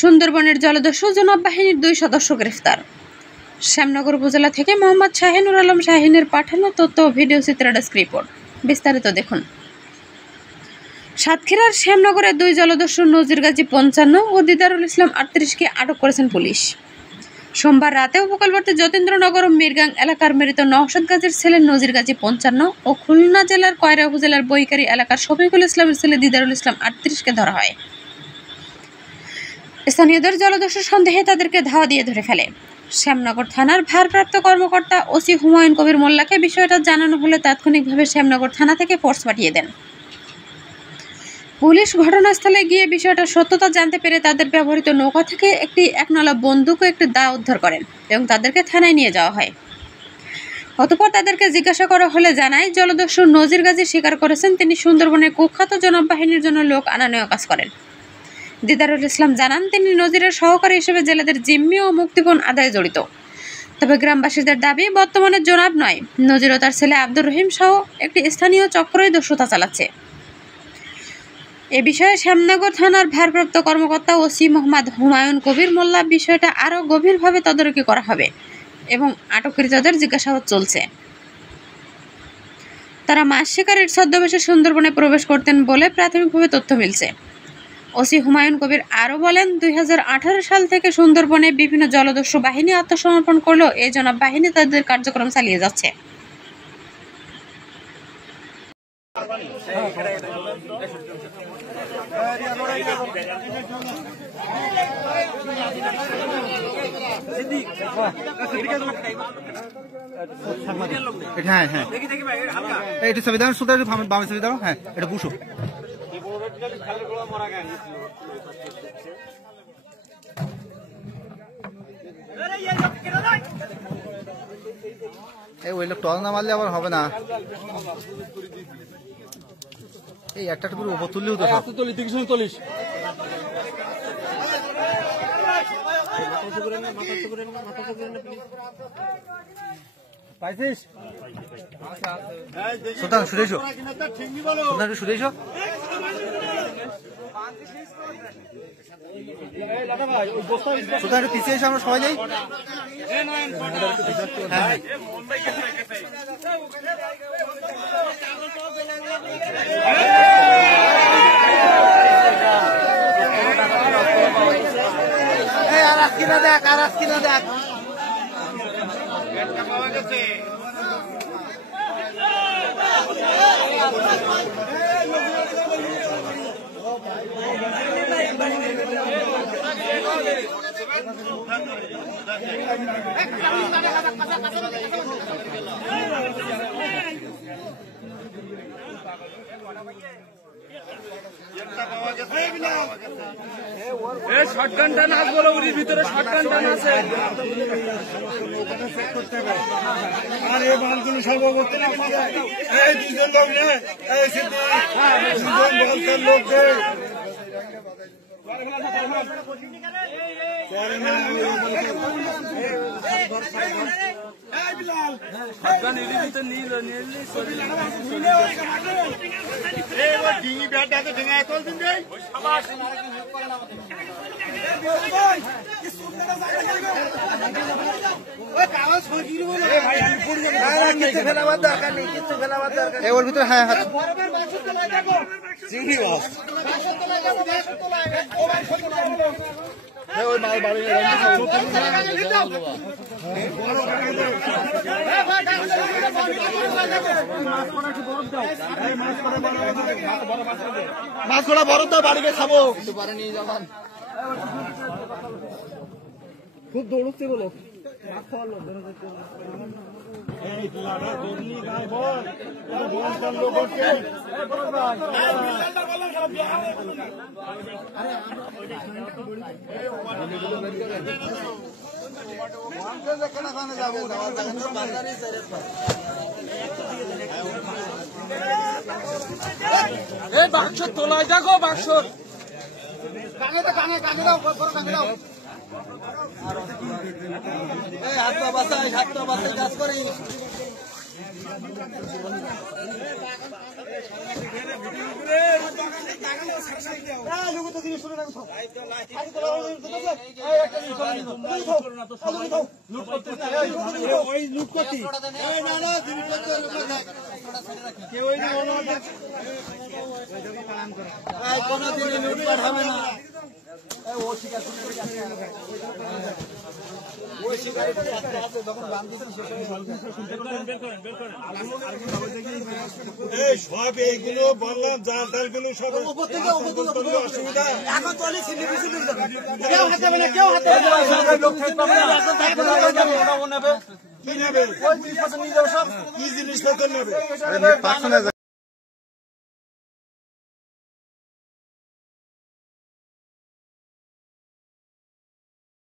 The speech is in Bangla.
সুন্দরবনের জলদস্যু জনাব বাহিনীর 2 সদস্য গ্রেফতার। শ্যামনগর উপজেলা থেকে মোহাম্মদ শাহিনুর আলম শাহিনের পাঠানো তথ্য ও ভিডিও চিত্র ডেস্ক রিপোর্ট। বিস্তারিত দেখুন। সাতক্ষীরার শ্যামনগরের 2 জলদস্যু নজির গাজী 55 ও দিদারুল ইসলাম 38কে আটক করেছেন পুলিশ। সোমবার রাতে উপকূলবর্তী যতীন্দ্রনগর ও মিরগাং এলাকার মৃত নওশাদ গাজীর ছেলে নজির গাজী 55 ও খুলনা জেলার কয়রা উপজেলার বইকারী এলাকার শফিকুল ইসলামের ছেলে দিদারুল ইসলাম 38কে ধরা হয়। স্থানীয়দের জলদস্যু সন্দেহে তাদেরকে ধাওয়া দিয়ে ধরে ফেলে। শ্যামনগর থানার ভারপ্রাপ্ত কর্মকর্তা ওসি হুমায়ুন কবির মোল্লাকে বিষয়টা জানানো হলে তাৎক্ষণিকভাবে শ্যামনগর থানা থেকে ফোর্স পাঠিয়ে দেন। পুলিশ ঘটনাস্থলে গিয়ে বিষয়টার সত্যতা জানতে পেরে তাদের ব্যবহৃত নৌকা থেকে একটি 1 বন্দুক ও একটি দা উদ্ধার করেন এবং তাদেরকে থানায় নিয়ে যাওয়া হয়। অতঃপর তাদেরকে জিজ্ঞাসা করা হলে জানায় জলদস্যু নজির গাজী স্বীকার করেছেন তিনি সুন্দরবনের কুখ্যাত জনাব বাহিনীর জন্য লোক আনানেও কাজ করেন। দিদারুল ইসলাম জানান তিনি নজিরের সহকারী হিসেবে জেলেদের জিম্মি ও মুক্তিপণ আদায়ে জড়িত। তবে গ্রামবাসীদের দাবি বর্তমানে জনাব নয়, নজির ও তার ছেলে আব্দুর রহিম সহ একটি স্থানীয় চক্রই দস্যুতা চালাচ্ছে। এ বিষয়ে শ্যামনগর থানার ভারপ্রাপ্ত কর্মকর্তা ওসি মোহাম্মদ হুমায়ুন কবির মোল্লা বিষয়টা আরও গভীরভাবে তদারকি করা হবে এবং আটককৃতদের জিজ্ঞাসাবাদ চলছে। তারা মাছ শিকারীর ছদ্মবেশে সুন্দরবনে প্রবেশ করতেন বলে প্রাথমিকভাবে তথ্য মিলছে। ওসি হুমায়ুন কবির আরও বলেন 2018 সাল থেকে সুন্দরবনে বিভিন্ন জলদস্যু বাহিনী আত্মসমর্পণ করলেও এই জনাব বাহিনী তাদের কার্যক্রম চালিয়ে যাচ্ছে। হ্যাঁ হ্যাঁ এটা সংবিধান সুদা বামে সংবিধান হ্যাঁ এটা পুষো এই ওই লোক টল না মারলে আবার হবে না। এই একটা পুরো উপর তুললেও তো সব তুলি তুই কিছু তুলিস পাইছিস সুলতান সুরেশ সুলতান সুরেশ সুলতান একটু পিছিয়ে এসে আমরা সবাই নেই। আর আজকে না দেখ আর আজকে না দেখ শটগান টান আছে বলো ওর ভিতরে শটগান টান আছে আর এই বালগুলো সব করতে না এই দুজন লোক না এই সিদ্ধি দুজন বলতেন লোক দে শটগান এর ভিতরে নীল শরীর এই ও ডিঙি ব্যাটটাকে ঢেঙায় তোল দিন রে শাবাশ ওর ভিতরে হ্যাঁ হ্যাঁ ওই মাল বাড়ি মাছ করা বরফ দাও বাড়িতে খাবো নিয়ে যাবেন। খুব দৌড়চ্ছে বলো বাক্স তোলায় দেখো বাক্স কানে দাও কানে দাও হাত বাসায় কাজ করি সব এইগুলো বললাম জাল টালগুলো সব অসুবিধা এখন চলে কি নেবে কি জিনিসটা তো নেবে।